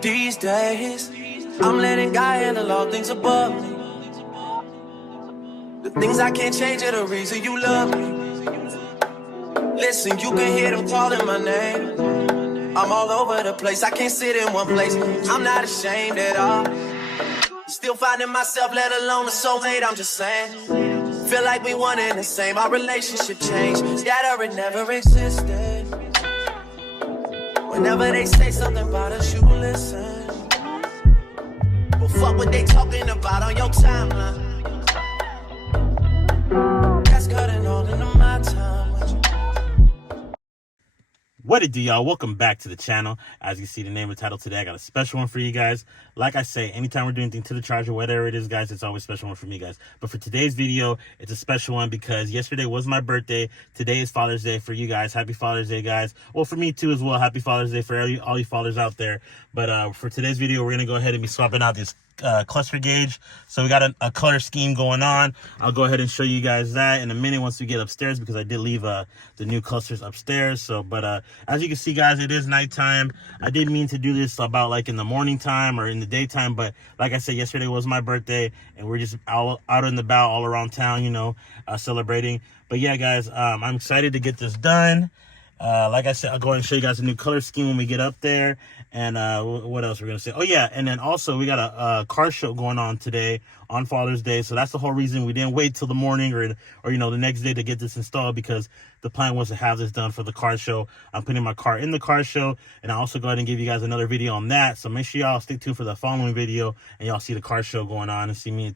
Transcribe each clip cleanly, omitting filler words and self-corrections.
These days, I'm letting God handle all things above me. The things I can't change are the reason you love me. Listen, you can hear them calling my name. I'm all over the place, I can't sit in one place. I'm not ashamed at all. Still finding myself, let alone a soulmate, I'm just saying. Feel like we one and the same, our relationship changed. Scatter, it never existed. Whenever they say something about us, you listen. Well, fuck what they talking about on your timeline. That's cutting all into my time with you. What it do, y'all? Welcome back to the channel. As you see the name and title today, I got a special one for you guys. Like I say, anytime we're doing anything to the charger, whatever it is, guys, it's always a special one for me, guys. But for today's video, it's a special one because yesterday was my birthday. Today is Father's Day for you guys. Happy Father's Day, guys. Well, for me too as well. Happy Father's Day for all you fathers out there. But for today's video, we're going to go ahead and be swapping out this cluster gauge. So we got a color scheme going on. I'll go ahead and show you guys that in a minute once we get upstairs, because I did leave the new clusters upstairs. So but as you can see, guys, it is nighttime. I didn't mean to do this about like in the morning time or in the daytime, but like I said, yesterday was my birthday and we're just out and about all around town, you know, celebrating. But yeah, guys, I'm excited to get this done. Like I said, I'll go ahead and show you guys a new color scheme when we get up there. And what else we're gonna say? Oh yeah, and then also we got a car show going on today on Father's Day. So that's the whole reason we didn't wait till the morning or you know, the next day to get this installed, because the plan was to have this done for the car show. I'm putting my car in the car show, and I'll also go ahead and give you guys another video on that. So make sure y'all stay tuned for the following video, and y'all see the car show going on and see me,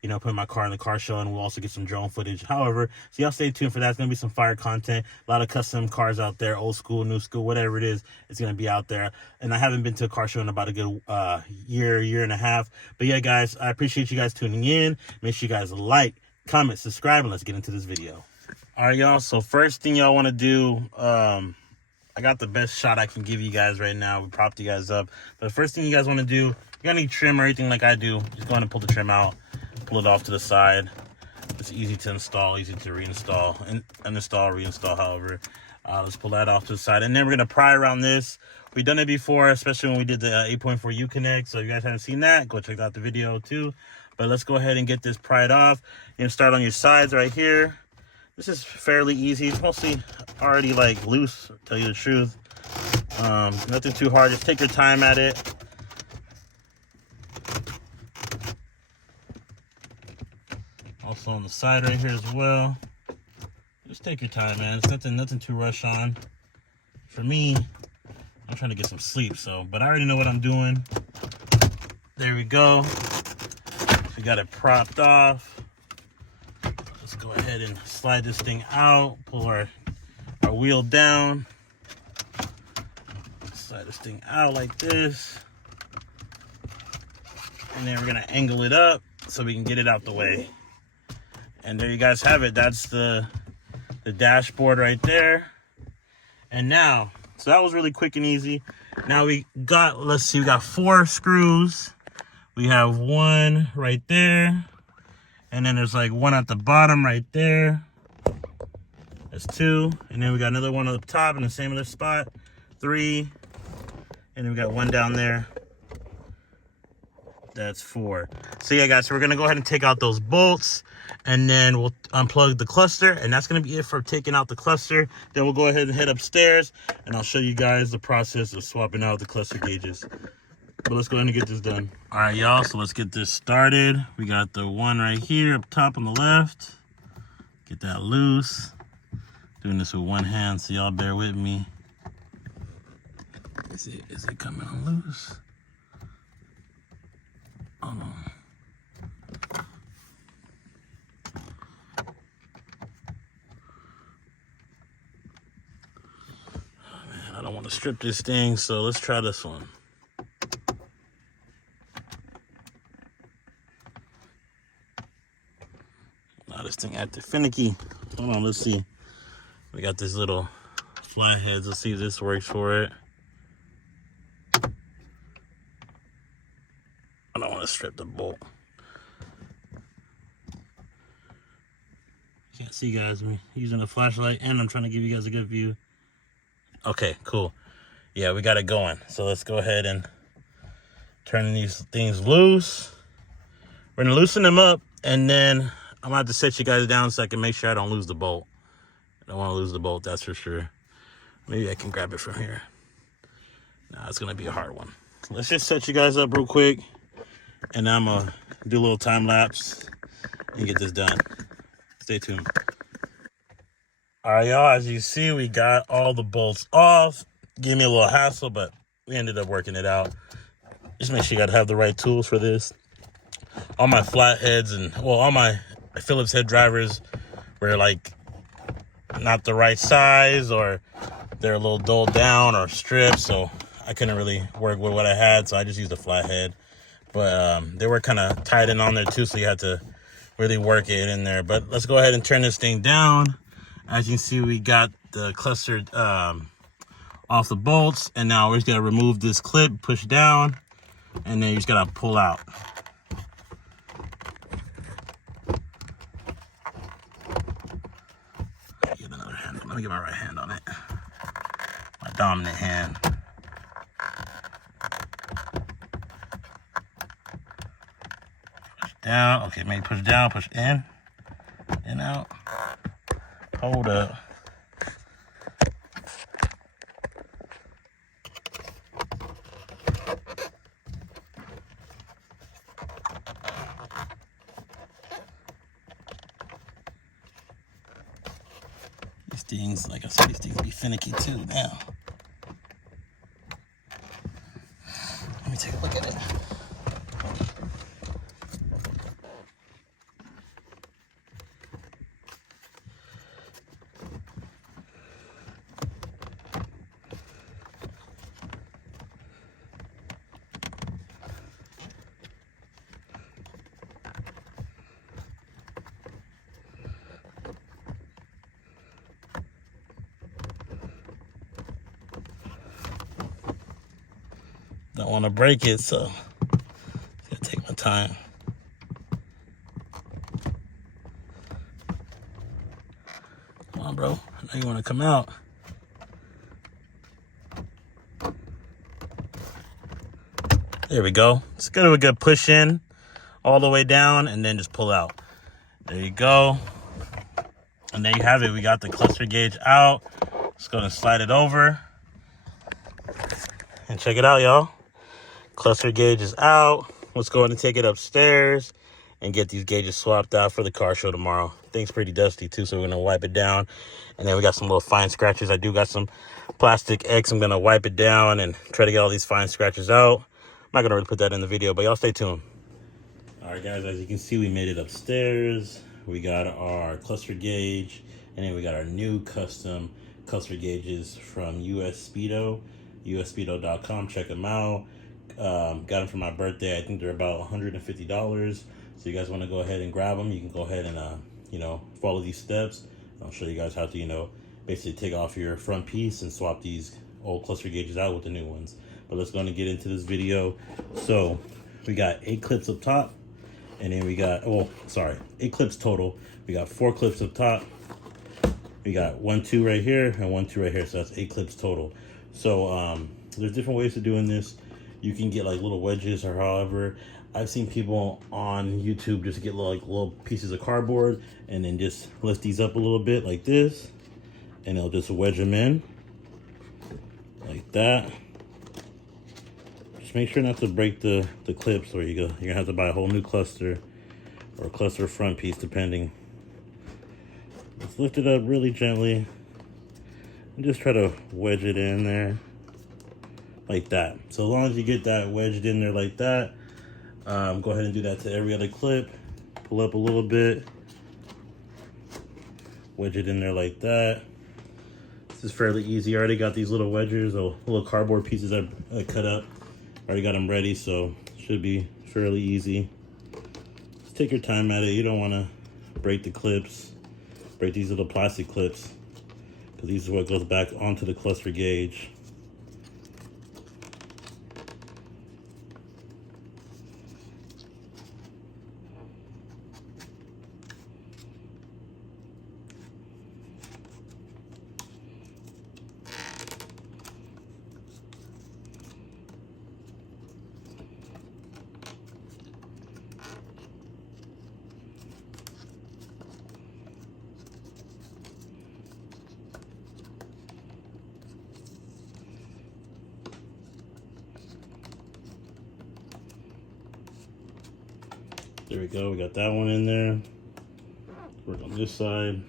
you know, putting my car in the car show, and we'll also get some drone footage. However, so y'all stay tuned for that. It's gonna be some fire content, a lot of custom cars out there, old school, new school, whatever it is. It's gonna be out there. And I haven't been to a car show in about a good year and a half. But yeah, guys, I appreciate you guys tuning in. Make sure you guys like, comment, subscribe, and let's get into this video. All right, y'all. So first thing y'all want to do, I got the best shot I can give you guys right now. We propped you guys up. But the first thing you guys want to do, you got any trim or anything like I do, just go ahead and pull the trim out, pull it off to the side. It's easy to install, easy to reinstall, and uninstall, reinstall, however. Let's pull that off to the side. And then we're going to pry around this. We've done it before, especially when we did the 8.4 U-Connect. So if you guys haven't seen that, go check out the video too. But let's go ahead and get this pried off. You're going to start on your sides right here. This is fairly easy. It's mostly already like loose, to tell you the truth. Nothing too hard. Just take your time at it. Also on the side right here as well. Just take your time, man. It's nothing to rush on. For me, I'm trying to get some sleep, but I already know what I'm doing. There we go. We got it propped off. Let's go ahead and slide this thing out. Pull our wheel down. Slide this thing out like this. And then we're gonna angle it up so we can get it out the way. And there you guys have it. That's the dashboard right there. And now, so that was really quick and easy. Now we got, let's see, we got 4 screws. We have one right there. And then there's like one at the bottom right there. That's 2. And then we got another one up top in the same other spot. 3. And then we got one down there. That's 4. So yeah, guys, so we're gonna go ahead and take out those bolts, and then we'll unplug the cluster, and that's gonna be it for taking out the cluster. Then we'll go ahead and head upstairs, and I'll show you guys the process of swapping out the cluster gauges. But let's go ahead and get this done. All right, y'all, so let's get this started. We got the one right here up top on the left. Get that loose. Doing this with one hand, so y'all bear with me. Is it coming on loose? Oh, no. Oh, man, I don't want to strip this thing, so let's try this one. Now this thing acting finicky. Hold on, let's see. We got this little flatheads. Let's see if this works for it. I don't want to strip the bolt. Can't see, guys. I'm using a flashlight and I'm trying to give you guys a good view. Okay, cool. Yeah, we got it going. So let's go ahead and Turning these things loose. We're gonna loosen them up, and then I'm gonna have to set you guys down so I can make sure I don't lose the bolt. I don't want to lose the bolt, that's for sure. Maybe I can grab it from here. Nah, it's gonna be a hard one. Let's just set you guys up real quick, and I'm gonna do a little time lapse and get this done. Stay tuned. All right, y'all, as you see, we got all the bolts off. Gave me a little hassle, but we ended up working it out. Just make sure you gotta have the right tools for this. All my flatheads and, well, all my Phillips head drivers were like not the right size, or they're a little dulled down or stripped, so I couldn't really work with what I had, so I just used a flathead. But they were kind of tied in on there too, so you had to really work it in there. But let's go ahead and turn this thing down. As you can see, we got the cluster off the bolts, and now we're just gonna remove this clip, push down, and then you just gotta pull out. Get another hand. Let me get my right hand on it. My dominant hand. Push down. Okay, maybe push down, push in, and out. Hold up. These things, like I said, these things be finicky too now. Let me take a look at it. Don't want to break it, so it's gonna take my time. Come on, bro. I know you want to come out. There we go. It's good. A good push in all the way down, and then just pull out. There you go. And there you have it. We got the cluster gauge out. Just gonna slide it over and check it out, y'all. Cluster gauge is out. Let's go ahead and take it upstairs and get these gauges swapped out for the car show tomorrow. Thing's pretty dusty too, so we're gonna wipe it down. And then we got some little fine scratches. I do got some plastic X. I'm gonna wipe it down and try to get all these fine scratches out. I'm not gonna really put that in the video, but y'all stay tuned. All right, guys, as you can see, we made it upstairs. We got our cluster gauge, and then we got our new custom cluster gauges from Speedo, usspeedo.com. Check them out. Got them for my birthday. I think they're about $150. So you guys want to go ahead and grab them, you can go ahead and follow these steps. I'll show you guys how to basically take off your front piece and swap these old cluster gauges out with the new ones. But let's go and get into this video. So we got 8 clips up top, and then we got 8 clips total. We got 4 clips up top. We got 1, 2 right here and 1, 2 right here. So that's 8 clips total. So there's different ways of doing this. You can get like little wedges or however. I've seen people on YouTube just get little pieces of cardboard and then just lift these up a little bit like this, and they'll just wedge them in like that. Just make sure not to break the clips, or you're gonna have to buy a whole new cluster or a cluster front piece depending. Let's lift it up really gently and just try to wedge it in there like that. So as long as you get that wedged in there like that, go ahead and do that to every other clip. Pull up a little bit, wedge it in there like that. This is fairly easy. I already got these little wedgers, little cardboard pieces I cut up. Already got them ready, so should be fairly easy. Just take your time at it. You don't want to break the clips, break these little plastic clips, because these is what goes back onto the cluster gauge. There we go, we got that one in there. Work on this side.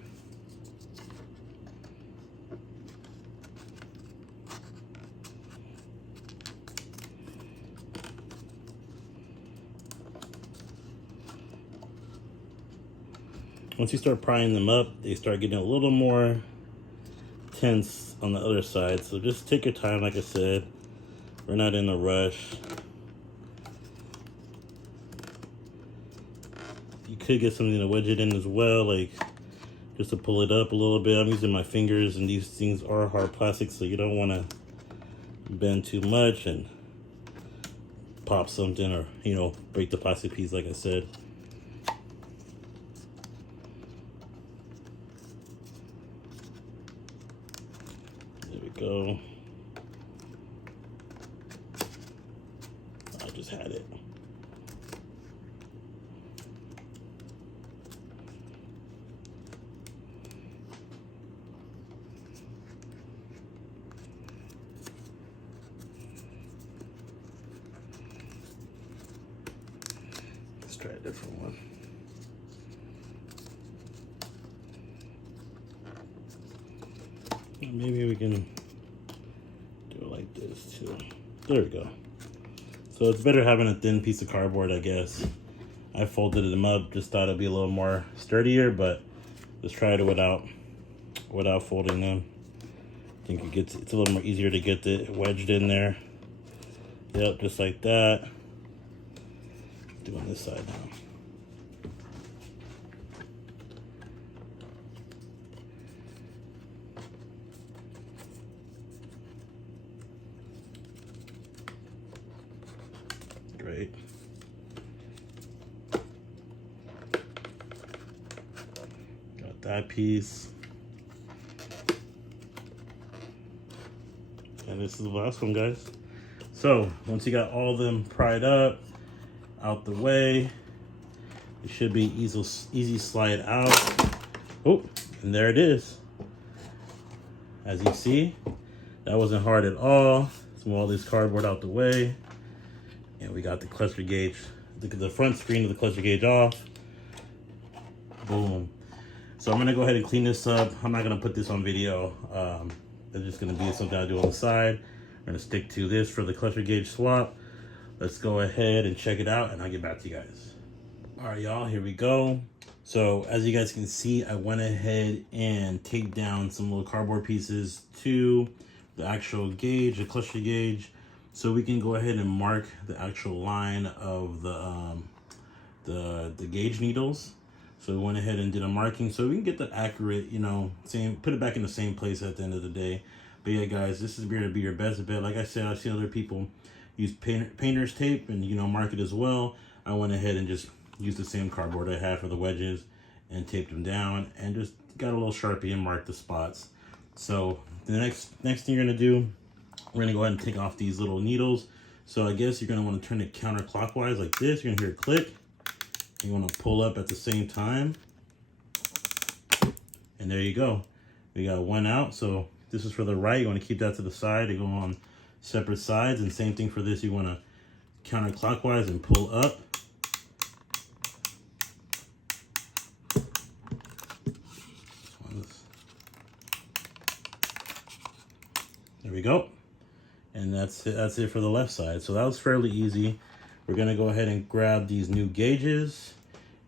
Once you start prying them up, they start getting a little more tense on the other side. So just take your time, like I said. We're not in a rush. You could get something to wedge it in as well, like just to pull it up a little bit. I'm using my fingers, and these things are hard plastic, so you don't want to bend too much and pop something, or, you know, break the plastic piece, like I said. There we go. I just had it. Let's try a different one. Maybe we can do it like this too. There we go. So it's better having a thin piece of cardboard, I guess. I folded them up, just thought it'd be a little more sturdier, but let's try it without folding them. I think it's a little more easier to get it wedged in there. Yep, just like that. Do on this side now. Great. Got that piece. And this is the last one, guys. So once you got all of them pried up, out the way, it should be easy slide out. Oh, and there it is. As you see, that wasn't hard at all. Let's move all this cardboard out the way. And we got the cluster gauge, the front screen of the cluster gauge off. Boom. So I'm gonna go ahead and clean this up. I'm not gonna put this on video. It's just gonna be something I do on the side. We're gonna stick to this for the cluster gauge swap. Let's go ahead and check it out, and I'll get back to you guys. All right, y'all, here we go. So as you guys can see, I went ahead and taped down some little cardboard pieces to the actual gauge, the cluster gauge, so we can go ahead and mark the actual line of the gauge needles. So we went ahead and did a marking so we can get the accurate, you know, put it back in the same place at the end of the day. But yeah, guys, this is going to be your best bet. Like I said, I've seen other people use painter's tape and, you know, mark it as well. I went ahead and just used the same cardboard I had for the wedges and taped them down and just got a little Sharpie and marked the spots. So the next thing you're going to do, we're going to go ahead and take off these little needles. So I guess you're going to want to turn it counterclockwise like this. You're going to hear a click. You want to pull up at the same time. And there you go. We got one out. So this is for the right. You want to keep that to the side. They go on separate sides. And same thing for this. You want to counterclockwise and pull up. There we go. And that's it for the left side. So that was fairly easy. We're going to go ahead and grab these new gauges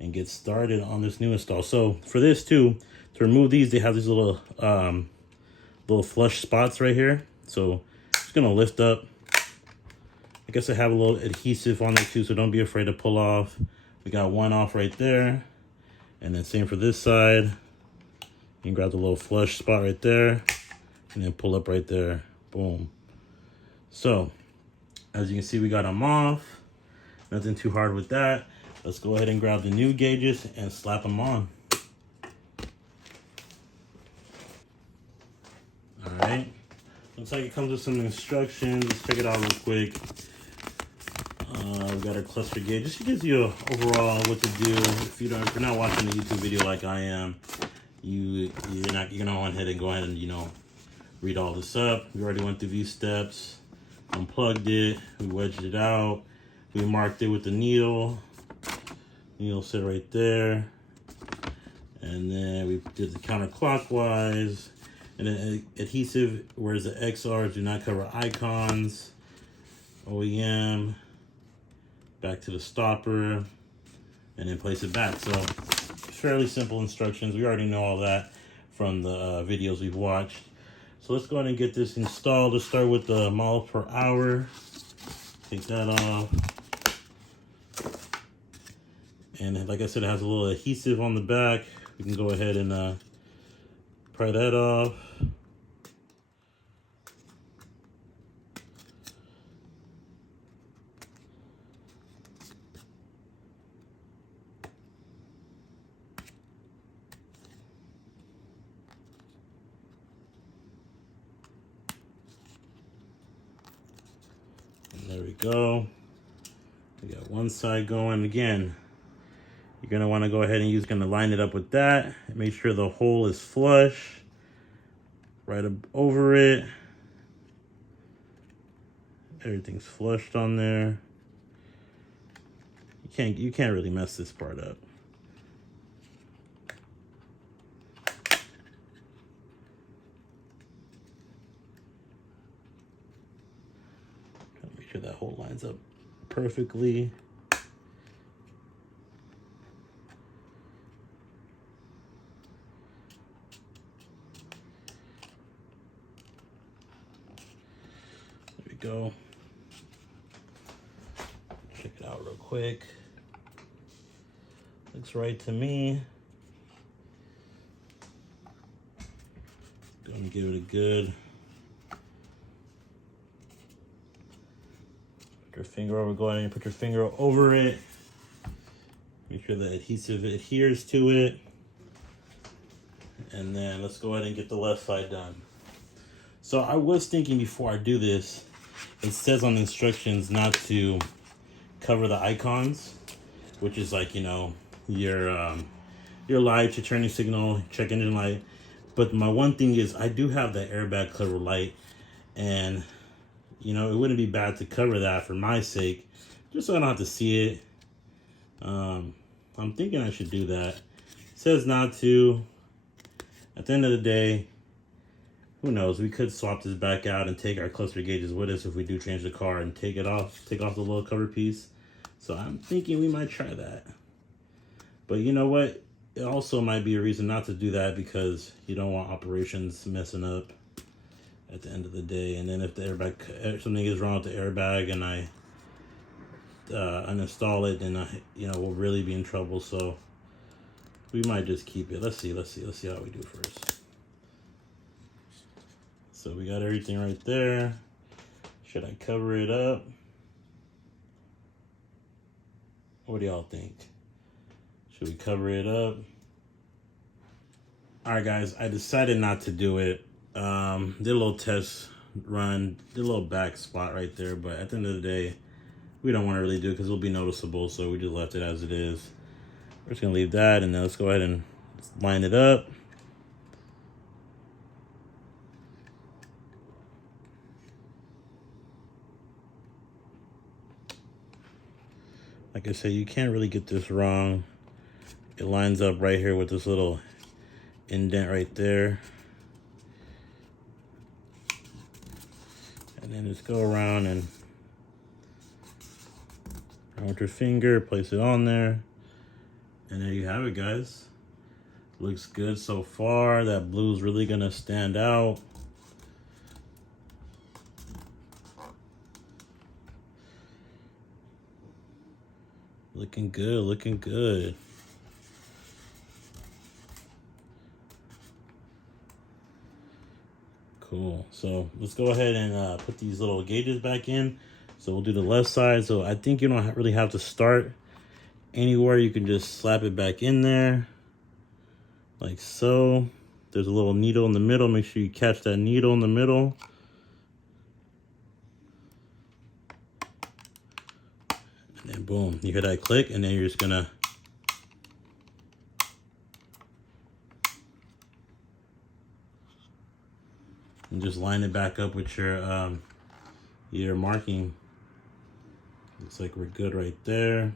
and get started on this new install. So for this too, to remove these, they have these little flush spots right here. So just going to lift up. I guess I have a little adhesive on there too, so don't be afraid to pull off. We got one off right there. And then same for this side. You can grab the little flush spot right there and then pull up right there. Boom. So as you can see, we got them off. Nothing too hard with that. Let's go ahead and grab the new gauges and slap them on. All right. Looks like it comes with some instructions. Let's check it out real quick. We've got our cluster gauge. This gives you overall what to do. If you're not watching a YouTube video like I am, you're gonna go ahead and you know, read all this up. We already went through these steps. Unplugged it. We wedged it out. We marked it with the needle. You'll sit right there. And then we did the counterclockwise. And then adhesive, whereas the XRs do not cover icons. OEM. Back to the stopper. And then place it back. So fairly simple instructions. We already know all that from the videos we've watched. So let's go ahead and get this installed. Let's start with the miles per hour. Take that off. And like I said, it has a little adhesive on the back. We can go ahead and pry that off. And there we go. We got one side going. Again, you're gonna want to go ahead and you're gonna line it up with that. Make sure the hole is flush, right up over it. Everything's flushed on there. You can't really mess this part up. Make sure that hole lines up perfectly. Go. Check it out real quick. Looks right to me. Gonna give it a good. Put your finger over. Go ahead and put your finger over it. Make sure the adhesive adheres to it. And then let's go ahead and get the left side done. So I was thinking before I do this, it says on the instructions not to cover the icons, which is like, you know, your lights, your turning signal, check engine light. But my one thing is I do have the airbag cover light, and you know, it wouldn't be bad to cover that for my sake, just so I don't have to see it. I'm thinking I should do that. It says not to. At the end of the day, who knows? We could swap this back out and take our cluster gauges with us if we do change the car and take off the little cover piece. So I'm thinking we might try that. But you know what? It also might be a reason not to do that because you don't want operations messing up at the end of the day. And then if the airbag, something is wrong with the airbag and I uninstall it, then we'll really be in trouble. So we might just keep it. Let's see how we do first. So we got everything right there. Should I cover it up? What do y'all think? Should we cover it up? All right, guys, I decided not to do it. Did a little test run, did a little back spot right there, but at the end of the day, we don't want to really do it because it'll be noticeable, so we just left it as it is. We're just gonna leave that, and then let's go ahead and line it up. Like I said, you can't really get this wrong. It lines up right here with this little indent right there. And then just go around and with your finger, place it on there. And there you have it, guys. Looks good so far. That blue's really gonna stand out. Looking good, looking good. Cool. So let's go ahead and put these little gauges back in. So we'll do the left side. So I think you don't really have to start anywhere. You can just slap it back in there like so. There's a little needle in the middle. Make sure you catch that needle in the middle. And then boom, you hear that click, and then you're just gonna and just line it back up with your marking. Looks like we're good right there.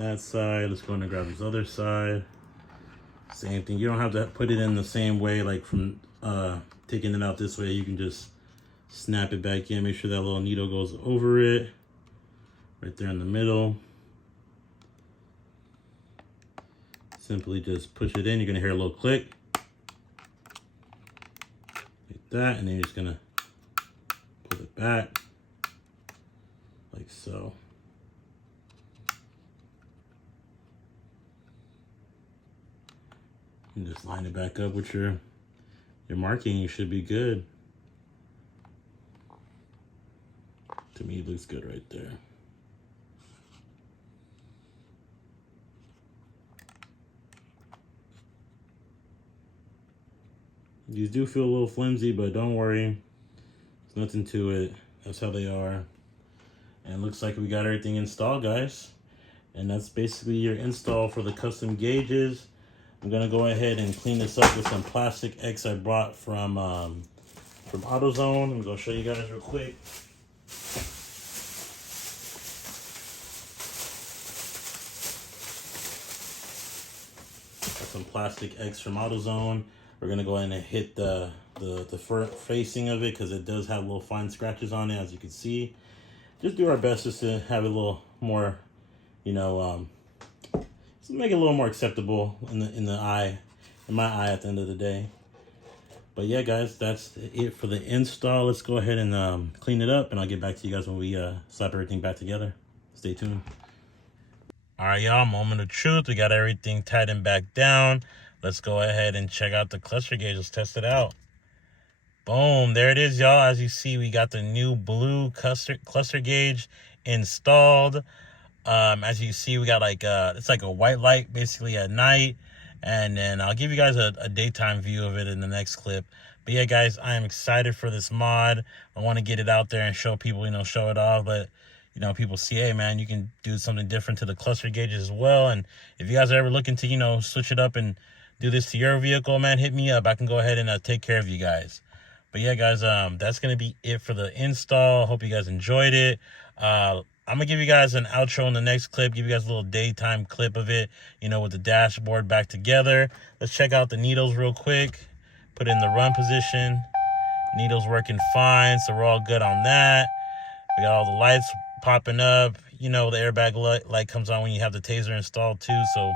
that side. Let's go in and grab this other side. Same thing. You don't have to put it in the same way, like from taking it out this way. You can just snap it back in. Make sure that little needle goes over it. Right there in the middle. Simply just push it in. You're gonna hear a little click. Like that, and then you're just gonna pull it back. Like so. And just line it back up with your marking. You should be good. To me, it looks good right there. These do feel a little flimsy, but don't worry. There's nothing to it. That's how they are. And it looks like we got everything installed, guys. And that's basically your install for the custom gauges. I'm gonna go ahead and clean this up with some plastic X I brought from AutoZone. I'm gonna show you guys real quick. Got some plastic X from AutoZone. We're gonna go ahead and hit the facing of it because it does have little fine scratches on it, as you can see. Just do our best just to have it a little more, you know, make it a little more acceptable in my eye at the end of the day. But yeah, guys, that's it for the install. Let's go ahead and clean it up, and I'll get back to you guys when we slap everything back together. Stay tuned. All right, y'all, moment of truth. We got everything tightened back down. Let's go ahead and check out the cluster gauge. Let's test it out. Boom, there it is, y'all. As you see, we got the new blue cluster gauge installed. As you see, we got like it's like a white light basically at night, and then I'll give you guys a daytime view of it in the next clip. But yeah, guys, I am excited for this mod. I want to get it out there and show people, you know, show it off. But you know, people see, hey man, you can do something different to the cluster gauges as well. And if you guys are ever looking to, you know, switch it up and do this to your vehicle, man, hit me up. I can go ahead and take care of you guys. But yeah, guys, that's gonna be it for the install. Hope you guys enjoyed it. I'm gonna give you guys an outro in the next clip, give you guys a little daytime clip of it, you know, with the dashboard back together. Let's check out the needles real quick. Put it in the run position. Needles working fine, so we're all good on that. We got all the lights popping up. You know, the airbag light comes on when you have the taser installed too, so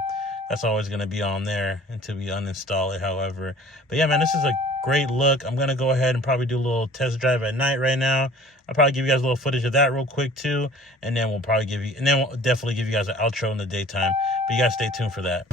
that's always going to be on there until we uninstall it, however. But yeah, man, this is a great look. I'm going to go ahead and probably do a little test drive at night right now. I'll probably give you guys a little footage of that real quick too, and then we'll definitely give you guys an outro in the daytime. But you guys stay tuned for that.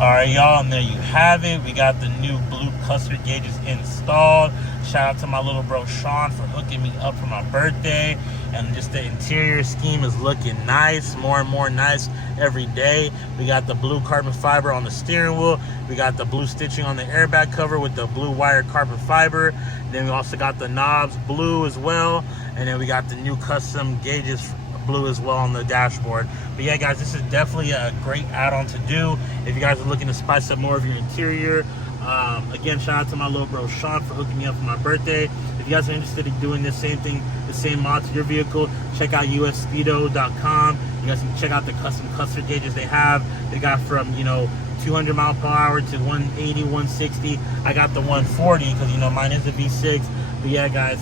All right, y'all, and there you have it. We got the new blue cluster gauges installed. Shout out to my little bro Sean for hooking me up for my birthday. And just the interior scheme is looking nice, more and more nice every day. We got the blue carbon fiber on the steering wheel. We got the blue stitching on the airbag cover with the blue wire carbon fiber. Then we also got the knobs blue as well. And then we got the new custom gauges blue as well on the dashboard. But yeah, guys, this is definitely a great add-on to do if you guys are looking to spice up more of your interior. Again, shout out to my little bro Sean for hooking me up for my birthday. If you guys are interested in doing the same thing, the same mod to your vehicle, check out usspeedo.com. You guys can check out the custom cluster gauges they have. They got from, you know, 200 mile per hour to 180, 160. I got the 140 because, you know, mine is a V6. But yeah, guys,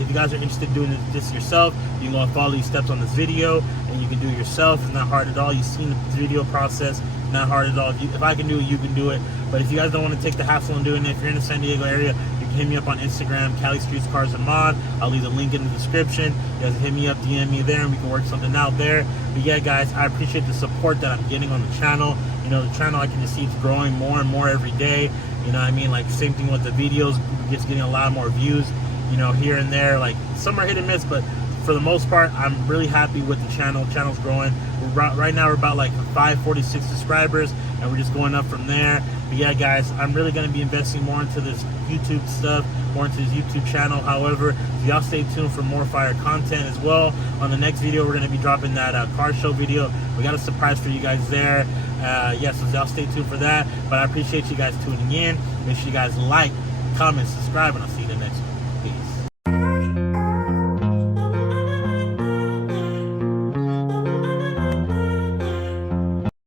if you guys are interested in doing this yourself, you can go and follow these steps on this video, and you can do it yourself. It's not hard at all. You've seen the video process. Not hard at all. If I can do it, you can do it. But if you guys don't want to take the hassle in doing it, if you're in the San Diego area, you can hit me up on Instagram, Cali Streets Cars and Mod. I'll leave the link in the description. You guys hit me up, DM me there, and we can work something out there. But yeah, guys, I appreciate the support that I'm getting on the channel. You know, the channel, I can just see it's growing more and more every day. You know what I mean? Like, same thing with the videos, just getting a lot more views, you know, here and there. Like, some are hit and miss, but for the most part, I'm really happy with the channel. The channel's growing. Right now, we're about like 546 subscribers, and we're just going up from there. But yeah, guys, I'm really going to be investing more into this YouTube stuff, more into this YouTube channel. However, so y'all stay tuned for more fire content as well. On the next video, we're going to be dropping that car show video. We got a surprise for you guys there. So y'all stay tuned for that. But I appreciate you guys tuning in. Make sure you guys like, comment, subscribe, and I'll see you in the next one.